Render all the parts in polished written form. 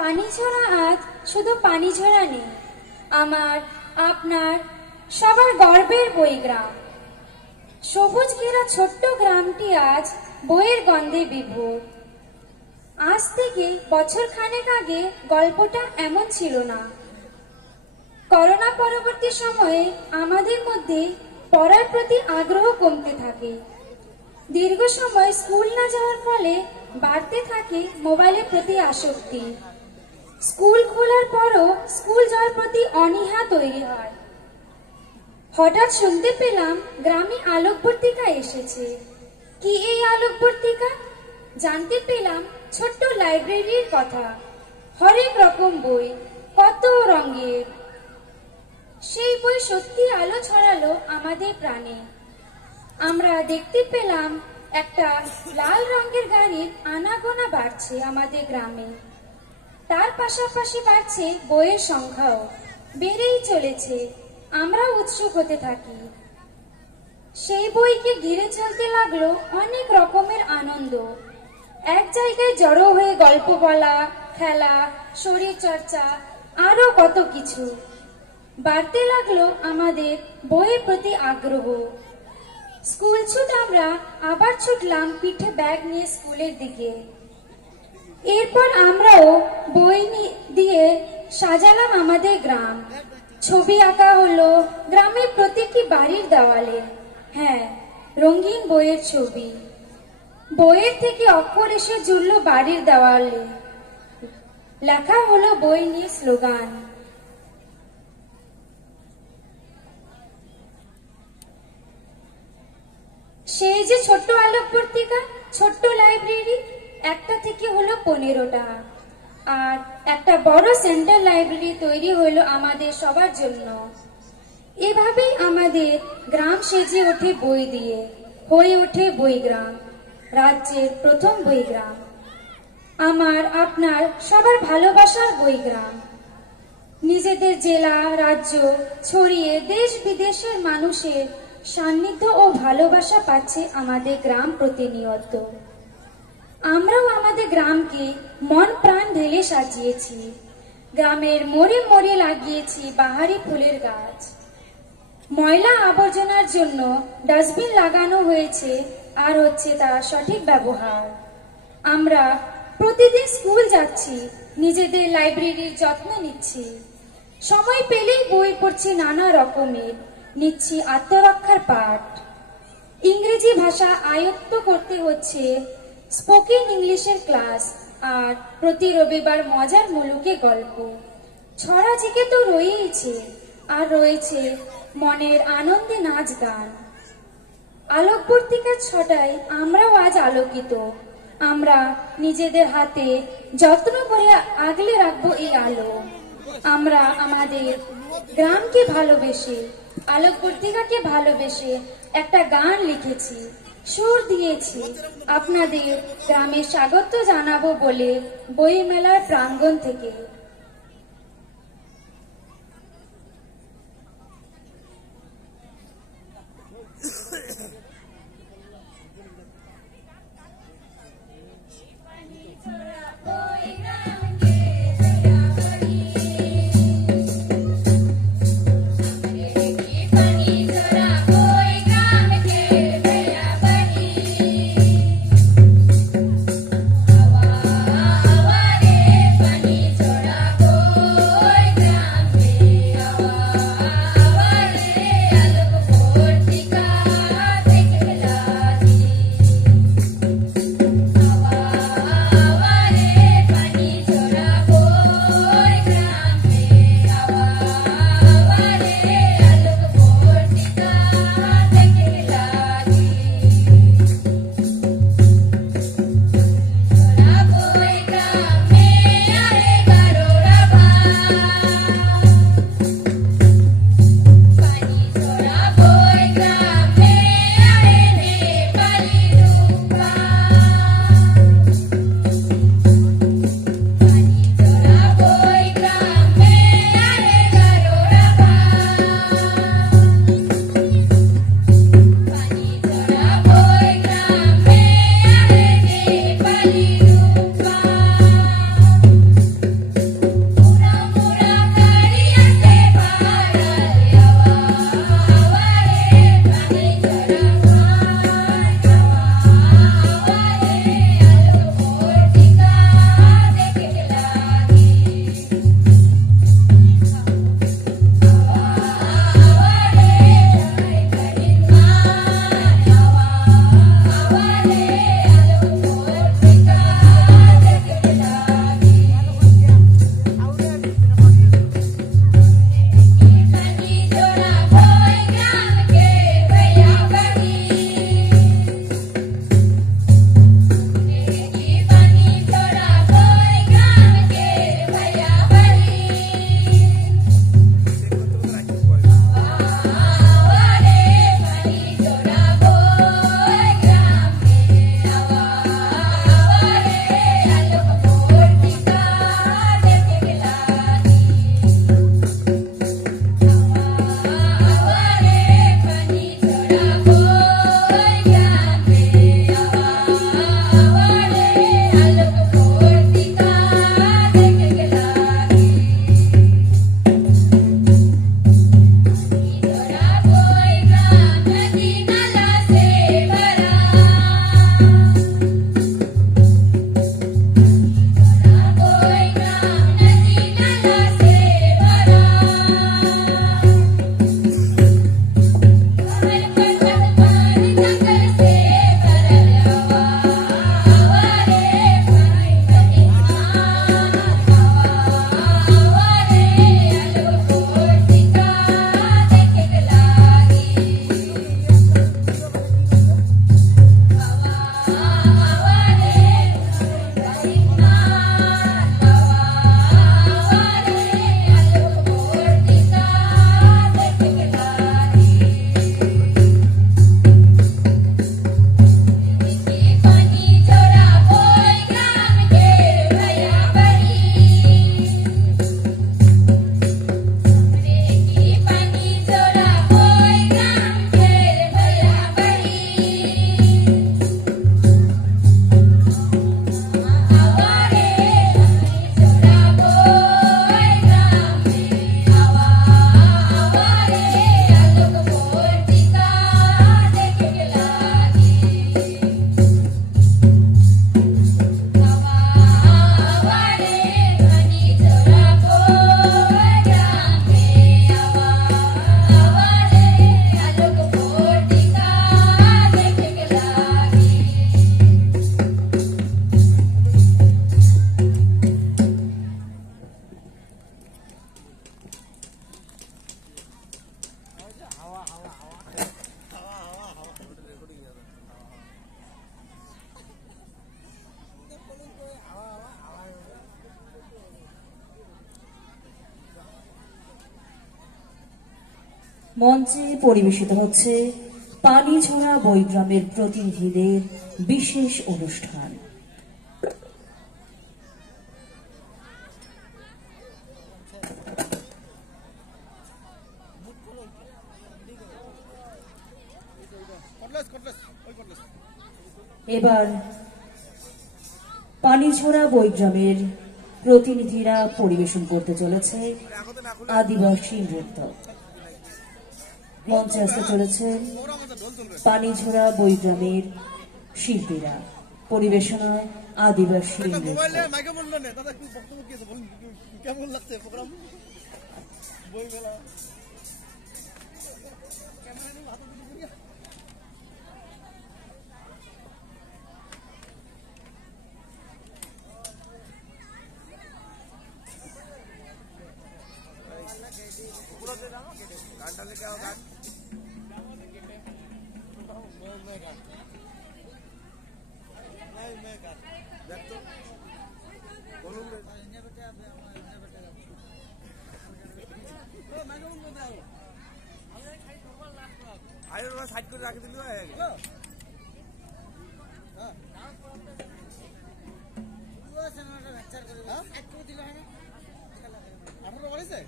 পানিঝরা আজ শুধু পানিঝরা নেই, আমার আপনার সবার গর্বের বইগ্রাম। সবুজ ঘেরা ছোট্ট গ্রামটি আজ বইয়ের গন্ধে বিভোর। আজ থেকে বছর খানেক আগে গল্পটা এমন ছিল না। করোনা পরবর্তী সময়ে আমাদের মধ্যে পড়ার প্রতি আগ্রহ কমতে থাকে। দীর্ঘ সময় স্কুল না যাওয়ার ফলে বাড়তে থাকে মোবাইলের প্রতি আসক্তি। স্কুল খোলার পরও স্কুল যাওয়ার প্রতি অনীহা তৈরি হয়। হঠাৎ শুনতে পেলাম গ্রামে আলোকবর্তিকা এসেছে। কি এই আলোকবর্তিকা? জানতে পেলাম ছোট্ট লাইব্রেরির কথা। হরেক রকম বই, কত রঙের। সেই বই সত্যি আলো ছড়ালো আমাদের প্রাণে। আমরা দেখতে পেলাম একটা লাল রঙের গাড়ির আনাগোনা বাড়ছে আমাদের গ্রামে। তার পাশাপাশি বাড়ছে বইয়ের সংখ্যাও, বেড়েই চলেছে। আমরা উৎসুক হতে থাকি। সেই বইকে ঘিরে চলতে লাগলো অনেক রকমের আনন্দ। এক জায়গায় জড়ো হয়ে গল্প বলা, খেলা, শরীর চর্চা, আরো কত কিছু। বাড়তে লাগলো আমাদের বইয়ের প্রতি আগ্রহ। স্কুল ছুট আমরা আবার ছুটলাম পিঠে ব্যাগ নিয়ে স্কুলের দিকে। এরপর আমরাও বই দিয়ে সাজালাম আমাদের গ্রাম। ছবি আঁকা হলো গ্রামের প্রতিটি বাড়ির দেওয়ালে। হ্যাঁ, রঙিন বইয়ের ছবি। বইয়ের থেকে অক্ষর এসে জুড়ল বাড়ির দেওয়ালে। লেখা হলো বই নিয়ে স্লোগান। সেই যে ছোট্ট আলোকবর্তিকা, ছোট্ট লাইব্রেরি, একটা থেকে হলো 15টা। আর একটা বড় সেন্ট্রাল লাইব্রেরি তৈরি হলো আমাদের সবার জন্য। এভাবেই আমাদের গ্রাম সেজে ওঠে বই দিয়ে, হয়ে ওঠে বইগ্রাম, রাজ্যের প্রথম বইগ্রাম। আমার আপনার সবার ভালোবাসার বইগ্রাম। নিজেদের জেলা রাজ্য ছড়িয়ে দেশ বিদেশের মানুষের সান্নিধ্য ও ভালোবাসা পাচ্ছে আমাদের গ্রাম প্রতিনিয়ত। আমরাও আমাদের গ্রামকে মন প্রাণ ঢেলে সাজিয়েছি। গ্রামের মোড়ে মোড়ে লাগিয়েছি বাহারি ফুলের গাছ। ময়লা আবর্জনার জন্য ডাস্টবিন লাগানো হয়েছে, আর হচ্ছে তার সঠিক ব্যবহার। আমরা প্রতিদিন স্কুল যাচ্ছি, নিজেদের লাইব্রেরির যত্ন নিচ্ছি। সময় পেলেই বই পড়ছি নানা রকমের, নিচ্ছি আত্মরক্ষার পাঠ। ইংরেজি ভাষা আয়ত্ত করতে হচ্ছে স্পোকেন ইংলিশের ক্লাস, আর প্রতি রবিবার মজার মুলুকে গল্প। ছড়া জেগে তো রয়েইছে, আর রয়েছে মনের আনন্দে নাচ গান। আলোকবর্তিকার ছটায় আমরাও আজ আলোকিত। আমরা নিজেদের হাতে যত্ন করে আগলে রাখবো এই আলো। আমরা আমাদের গ্রামকে ভালোবেসে, আলোকবর্তিকাকে ভালোবেসে একটা গান লিখেছি, সুর দিয়েছি। আপনাদের গ্রামে স্বাগত জানাবো বলে বই মেলার প্রাঙ্গণ থেকে। छोड़ा মঞ্চে পরিবেশিত হচ্ছে পানিঝরা বৈগ্রামের প্রতিনিধিদের বিশেষ অনুষ্ঠান। এবার পানিঝরা বৈগ্রামের প্রতিনিধিরা পরিবেশন করতে চলেছে আদিবাসী নৃত্য। মঞ্চে আসতে চলেছেন পানিঝরা বৈগ্রামের শিল্পীরা, পরিবেশনায় আদিবাসী নৃত্য।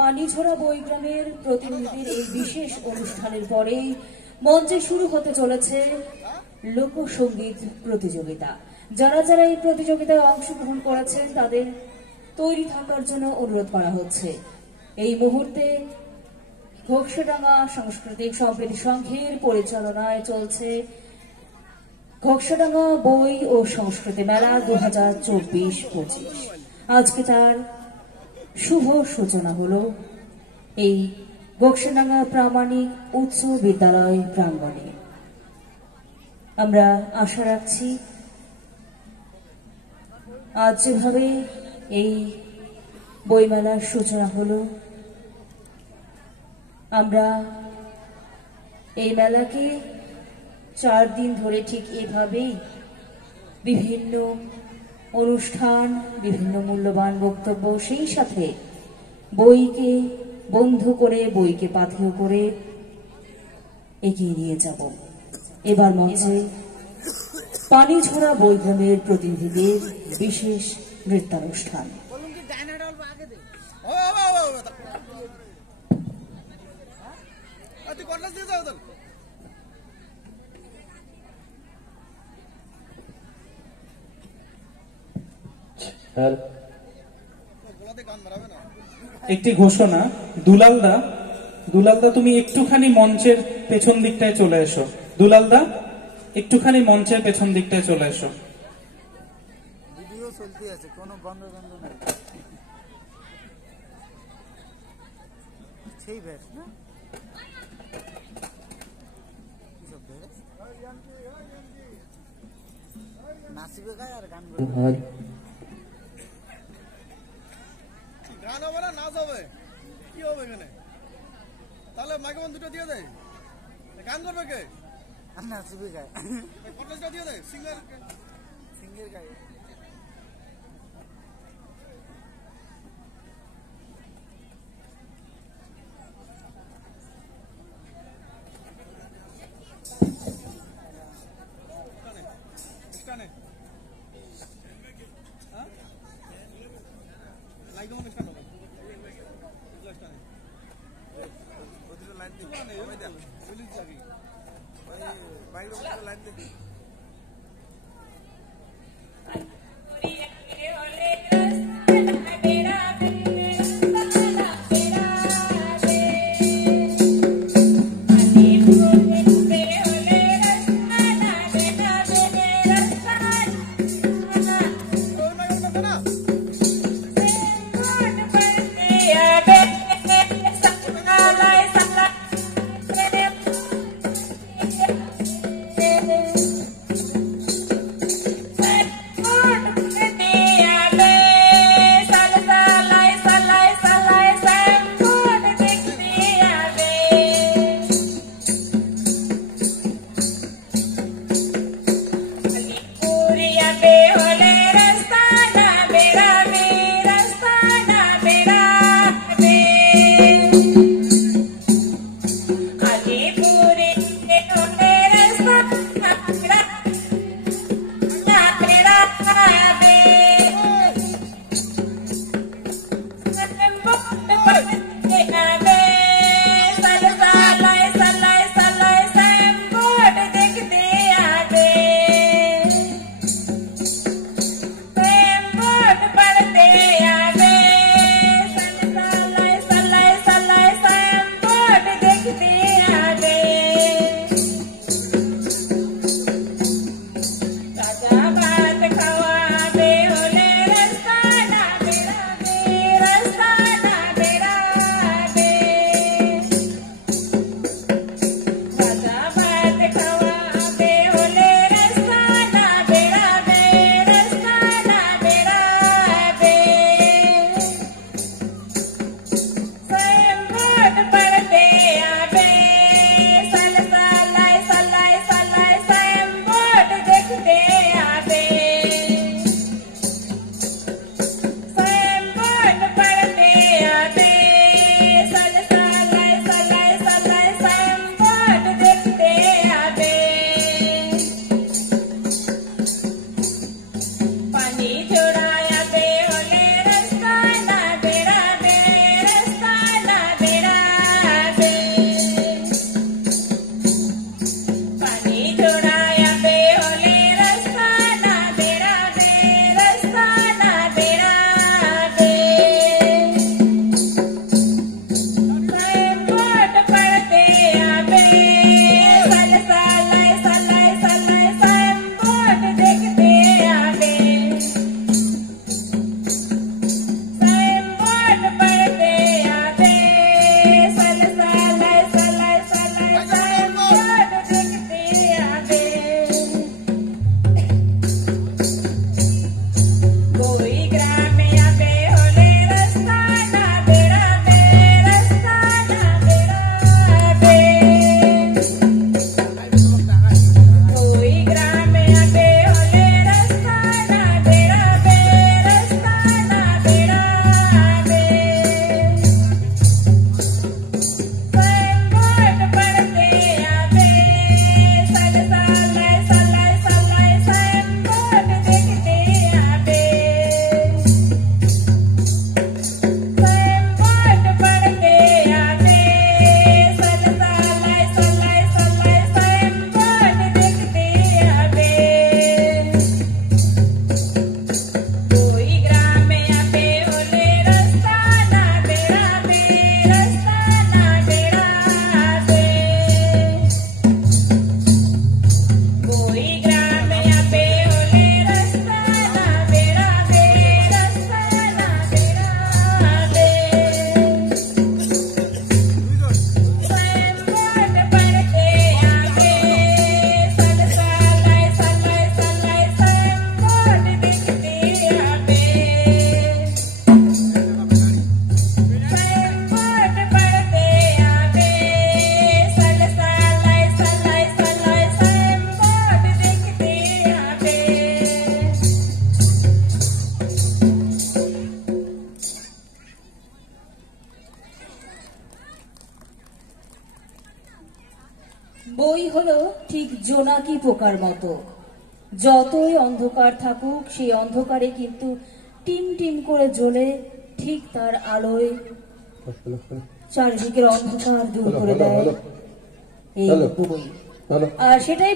পানিঝরা বৈগ্রামের প্রতিনিধির এই বিশেষ অনুষ্ঠানের পরেই মঞ্চে শুরু হতে চলেছে লোকসঙ্গীত প্রতিযোগিতা। যারা যারা এই প্রতিযোগিতায় অংশগ্রহণ করেছেন তাদের তৈরি থাকার জন্য অনুরোধ করা হচ্ছে। এই মুহূর্তে ঘোকসাডাঙ্গা সাংস্কৃতিক সম্প্রীতি সংঘের পরিচালনায় চলছে ঘোকসাডাঙ্গা বই ও সংস্কৃতি মেলা 2024-25। আজকে তার শুভ সূচনা হলো এই ঘোকসাডাঙ্গা প্রামাণিক উচ্চ বিদ্যালয় প্রাঙ্গণে। আমরা আশা রাখছি আজ যেভাবে এই বইমেলার সূচনা হলো, আমরা এই মেলাকে 4 দিন ধরে ঠিক এভাবেই বিভিন্ন অনুষ্ঠান, বিভিন্ন মূল্যবান বক্তব্য, সেই সাথে বইকে বন্ধু করে, বইকে পাথেয় করে এগিয়ে নিয়ে যাব। এবার মঞ্চে পানিঝরা বৈগ্রামের প্রতিনিধিদের বিশেষ নৃত্যানুষ্ঠান। একটি ঘোষণা, দুলালদা তুমি একটুখানি মঞ্চের পেছন দিকটায় চলে এসো। দুলালদা একটুখানি মঞ্চের পেছন দিকটায় চলে এসো। ভিডিও চলতে আছে, কোনো বন্ধ নাই। সেই ভেস না নাচিবে গায় আর গান গান হবে না, নাচ হবে, কি হবে এখানে? তাহলে মাইক্রোফোন দুটো দিয়ে দেয়, গান করবে কে? নাচবে গায়, কটলেসটা দিয়ে দেয়, সিঙ্গার গায়। বই হলো ঠিক জোনাকি পোকার মতো, যতই অন্ধকার থাকুক সেই অন্ধকারে কিন্তু টিম টিম করে জ্বলে ঠিক তার আলোয় চারিদিকের অন্ধকার দূর করে দেয় এই বই। আর সেটাই